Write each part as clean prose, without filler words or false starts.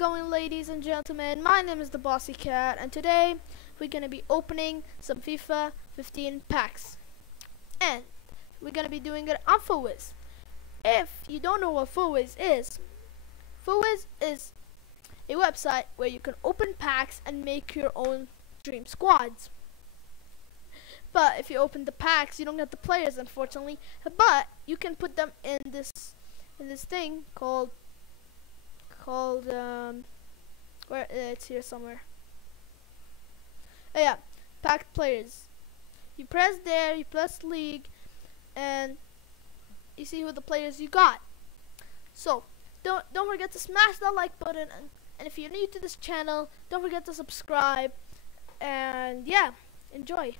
going, ladies and gentlemen? My name is the Bossy Cat, and today we're gonna be opening some FIFA 15 packs, and we're gonna be doing it on FUTWIZ. If you don't know what FUTWIZ is a website where you can open packs and make your own dream squads. But if you open the packs, you don't get the players, unfortunately. But you can put them in this thing called where it's here somewhere. Oh yeah, packed players. You press there, you press league, and you see who the players you got. So don't forget to smash that like button, and if you're new to this channel, don't forget to subscribe. And yeah, enjoy.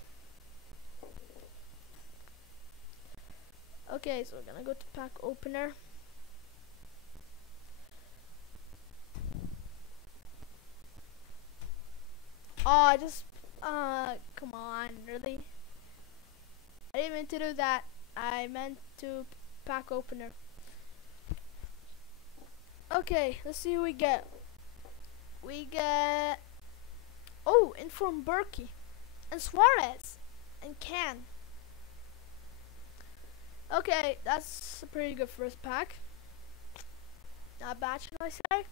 Okay, so we're gonna go to pack opener. Oh, come on, really? I didn't mean to do that. I meant to pack opener. Okay, let's see who we get. We get, oh, Inform Berkey, and Suarez, and Can. Okay, that's a pretty good first pack. Not bad, should I say?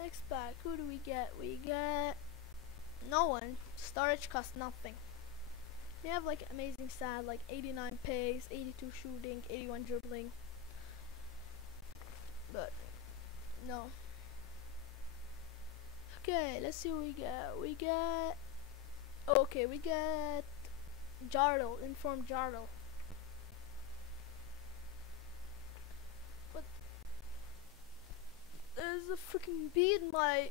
Next pack, who do we get? We get no one. Storage costs nothing. We have like amazing stat, like 89 pace, 82 shooting, 81 dribbling. But no. Okay, let's see what we get. Okay, we get Jardel, Inform Jardel. But there's a freaking bee in my.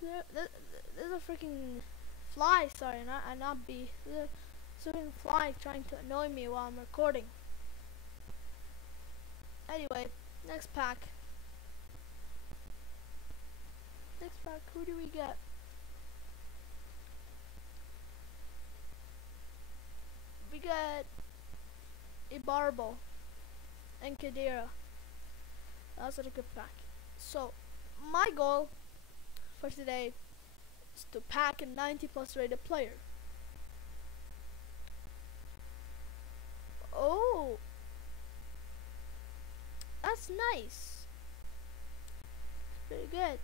There's a freaking fly. Sorry, not bee. There's a freaking fly trying to annoy me while I'm recording. Anyway, next pack. Who do we get? We got Ibarbo and Kadira. That's a good pack. So my goal for today is to pack a 90+ rated player. Oh, that's nice. Pretty good.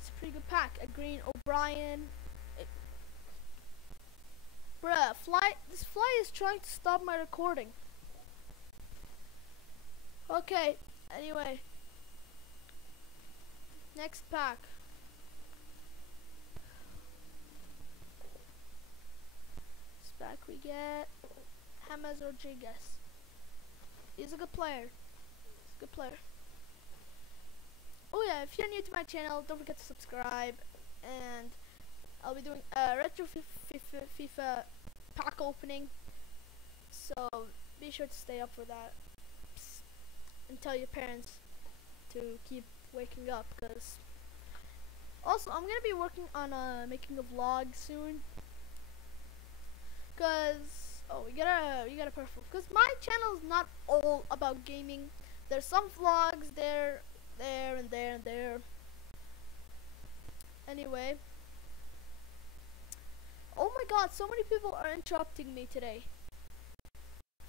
It's a pretty good pack. A green O'Brien. Bruh, this fly is trying to stop my recording. Okay, anyway. Next pack. This pack we get James Rodriguez. He's a good player. Oh yeah, if you're new to my channel, don't forget to subscribe, and I'll be doing retro FIFA pack opening, so be sure to stay up for that. And tell your parents to keep waking up, because also I'm gonna be working on making a vlog soon, because we gotta perform, because my channel is not all about gaming. There's some vlogs there and there. Anyway, oh my god, so many people are interrupting me today.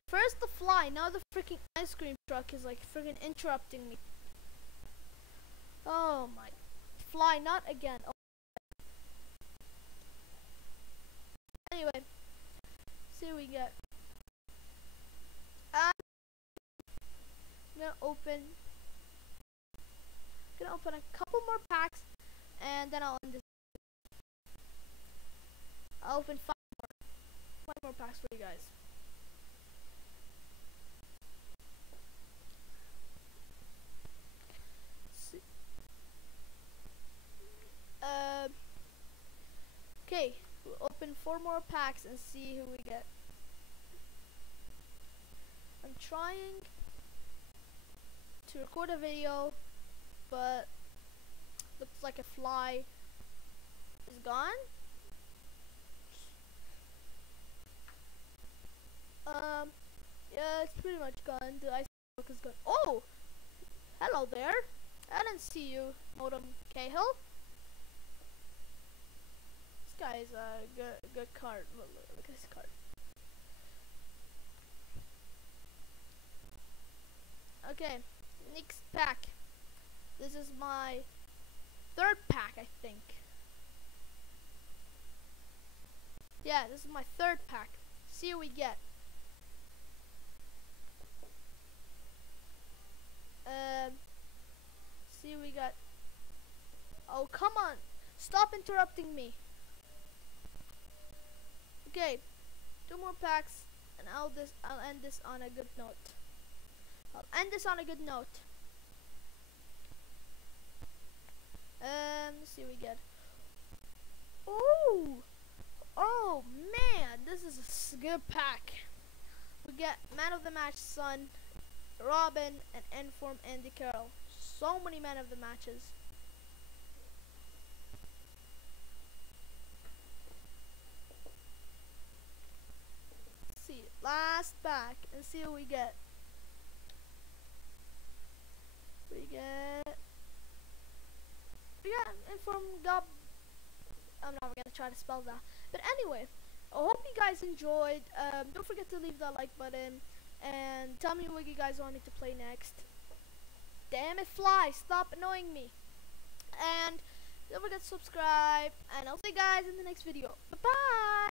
First the fly, now the freaking ice cream truck is like freaking interrupting me. Oh my, fly, not again. Oh. Anyway, see what we get. I'm gonna open a couple more packs, and then I'll end this. I'll open five more packs for you guys. Okay, we'll open 4 more packs and see who we get. I'm trying to record a video, but looks like a fly is gone. Yeah, it's pretty much gone. The ice block is gone. Oh, Hello there. I didn't see you, Modem Cahill. This guy is a good card. Look at this card. Okay, next pack. This is my third pack, I think. Yeah, this is my third pack. See what we get. See we got. Oh, come on! Stop interrupting me. Okay, 2 more packs, and I'll end this on a good note. Let's see what we get. Oh man, this is a good pack. We get Man of the Match Son, Robin, and Inform Andy Carroll. So many Man of the Matches. Let's see, last pack, and see what we get. We got Inform Gob. I'm not gonna try to spell that. But anyway, I hope you guys enjoyed. Don't forget to leave that like button and tell me what you guys want me to play next. Damn it, Fly, stop annoying me. And don't forget to subscribe, and I'll see you guys in the next video. Bye bye.